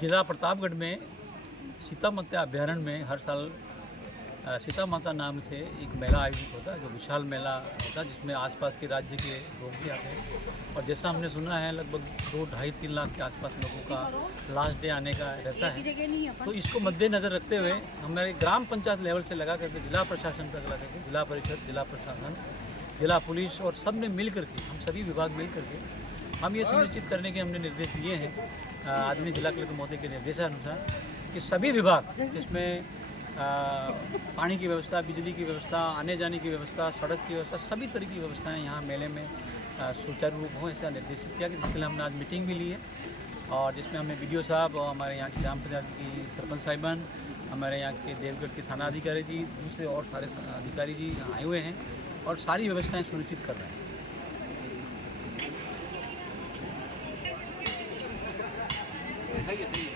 जिला प्रतापगढ़ में सीता माता अभ्यारण्य में हर साल सीता माता नाम से एक मेला आयोजित होता है, जो विशाल मेला होता है, जिसमें आसपास के राज्य के लोग भी आते हैं। और जैसा हमने सुना है, लगभग 2-2.5-3 लाख के आसपास लोगों का लास्ट डे आने का रहता है। तो इसको मद्देनज़र रखते हुए हमारे ग्राम पंचायत लेवल से लगा करके जिला प्रशासन तक लगा करके जिला परिषद, जिला प्रशासन, जिला पुलिस और सब ने मिल करके, हम सभी विभाग मिल करके हम ये सुनिश्चित करने के हमने निर्देश दिए हैं आदरणीय जिला कलेक्टर महोदय के निर्देशानुसार कि सभी विभाग, जिसमें पानी की व्यवस्था, बिजली की व्यवस्था, आने जाने की व्यवस्था, सड़क की व्यवस्था, सभी तरह की व्यवस्थाएं यहाँ मेले में सुचारू रूप हों, ऐसा निर्देशित किया कि जिसके लिए हमने आज मीटिंग भी ली है। और जिसमें हमने BDO साहब और हमारे यहाँ की ग्राम पंचायत की सरपंच साहिबान, हमारे यहाँ के देवगढ़ के थाना अधिकारी जी, दूसरे और सारे अधिकारी जी आए हुए हैं और सारी व्यवस्थाएं सुनिश्चित कर रहे हैं। सही है, सही है।